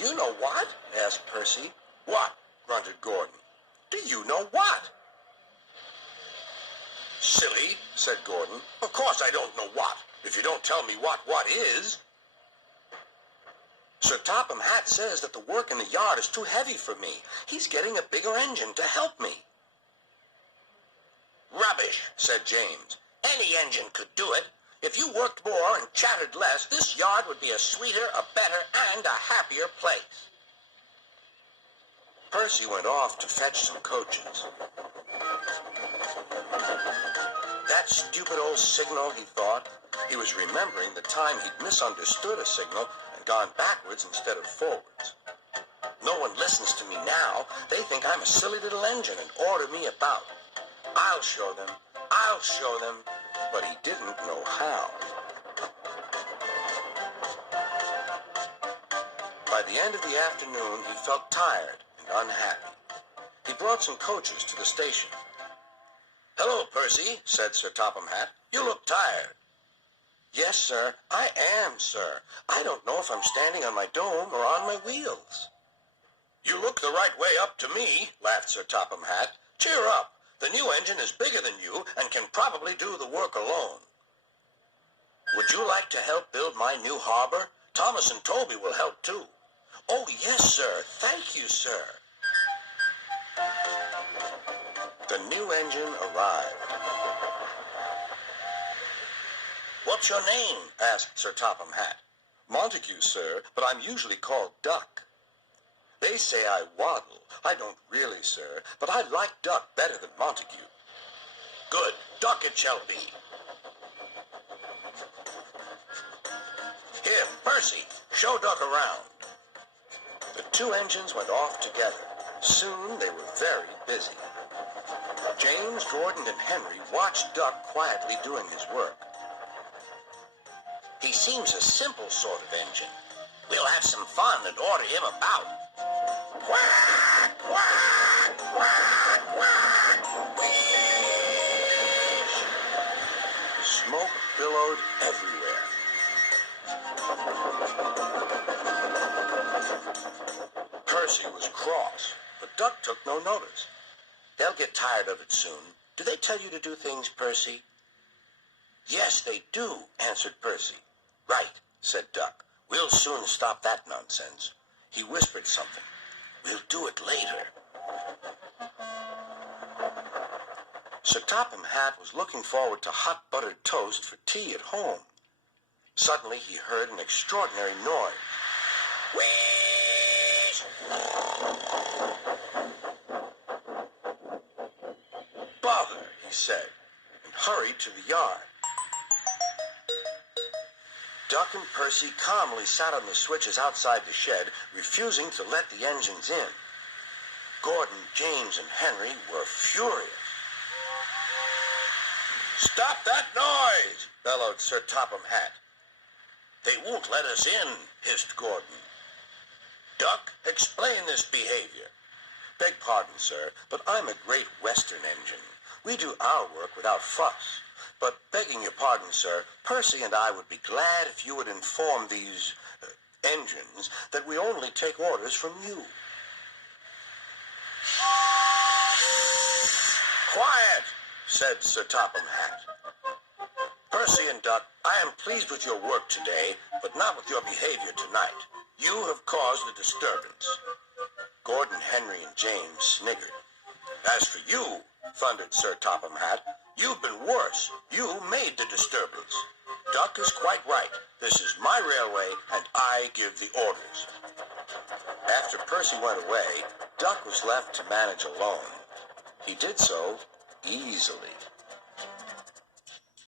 Do you know what? Asked Percy. What? Grunted Gordon. Do you know what? Silly, said Gordon. Of course I don't know what, if you don't tell me what is. Sir Topham Hatt says that the work in the yard is too heavy for me. He's getting a bigger engine to help me. Rubbish, said James. Any engine could do it. If you worked more and chattered less, this yard would be a sweeter, a better, and a happier place. Percy went off to fetch some coaches. That stupid old signal, he thought. He was remembering the time he'd misunderstood a signal and gone backwards instead of forwards. No one listens to me now. They think I'm a silly little engine and order me about. I'll show them. I'll show them. But he didn't know how. By the end of the afternoon, he felt tired and unhappy. He brought some coaches to the station. Hello, Percy, said Sir Topham Hatt. You look tired. Yes, sir, I am, sir. I don't know if I'm standing on my dome or on my wheels. You look the right way up to me, laughed Sir Topham Hatt. Cheer up. The new engine is bigger than you and can probably do the work alone. Would you like to help build my new harbor? Thomas and Toby will help too. Oh, yes, sir. Thank you, sir. The new engine arrived. What's your name? Asked Sir Topham Hatt. Montague, sir, but I'm usually called Duck. They say I waddle. I don't really, sir, but I like Duck better than Montague. Good. Duck it shall be. Here, Percy, show Duck around. The two engines went off together. Soon they were very busy. James, Gordon, and Henry watched Duck quietly doing his work. He seems a simple sort of engine. We'll have some fun and order him about. Quack, quack, quack, quack, whoosh. Smoke billowed everywhere. Percy was cross, but Duck took no notice. They'll get tired of it soon. Do they tell you to do things, Percy? Yes, they do, answered Percy. Right, said Duck. We'll soon stop that nonsense. He whispered something. We'll do it later. Sir Topham Hatt was looking forward to hot buttered toast for tea at home. Suddenly he heard an extraordinary noise. Wheeze! Bother, he said, and hurried to the yard. Duck and Percy calmly sat on the switches outside the shed, refusing to let the engines in. Gordon, James, and Henry were furious. Stop that noise, bellowed Sir Topham Hatt. They won't let us in, hissed Gordon. Duck, explain this behavior. Beg pardon, sir, but I'm a great Western engine. We do our work without fuss. But begging your pardon, sir, Percy and I would be glad if you would inform these engines that we only take orders from you. Quiet, said Sir Topham Hatt. Percy and Duck, I am pleased with your work today, but not with your behavior tonight. You have caused a disturbance. Gordon, Henry, and James sniggered. As for you, thundered Sir Topham Hatt, you've been worse. You made the disturbance. Duck is quite right. This is my railway, and I give the orders. After Percy went away, Duck was left to manage alone. He did so easily.